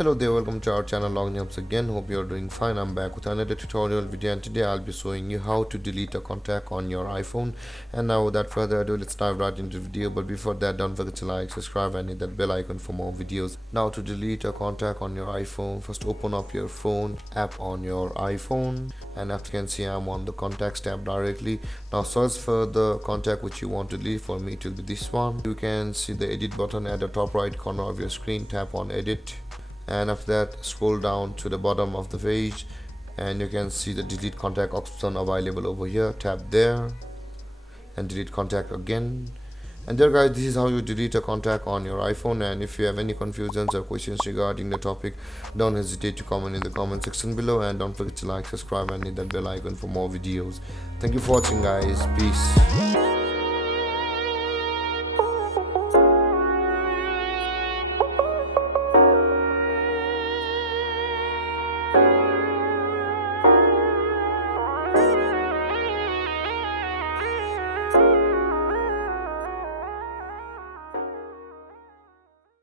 Hello there, welcome to our channel Logging Ups again. Hope you're doing fine. I'm back with another tutorial video, and today I'll be showing you how to delete a contact on your iPhone. And now without further ado, let's dive right into the video. But before that, don't forget to like, subscribe and hit that bell icon for more videos. Now to delete a contact on your iPhone, first open up your phone app on your iPhone, and after you can see I'm on the contacts tab directly. Now search for the contact which you want to delete. For me it will be this one. You can see the edit button at the top right corner of your screen. Tap on edit, and after that scroll down to the bottom of the page and you can see the delete contact option available over here. Tap there and delete contact again. And there guys, this is how you delete a contact on your iPhone. And if you have any confusions or questions regarding the topic, don't hesitate to comment in the comment section below, and don't forget to like, subscribe and hit that bell icon for more videos. Thank you for watching guys. Peace.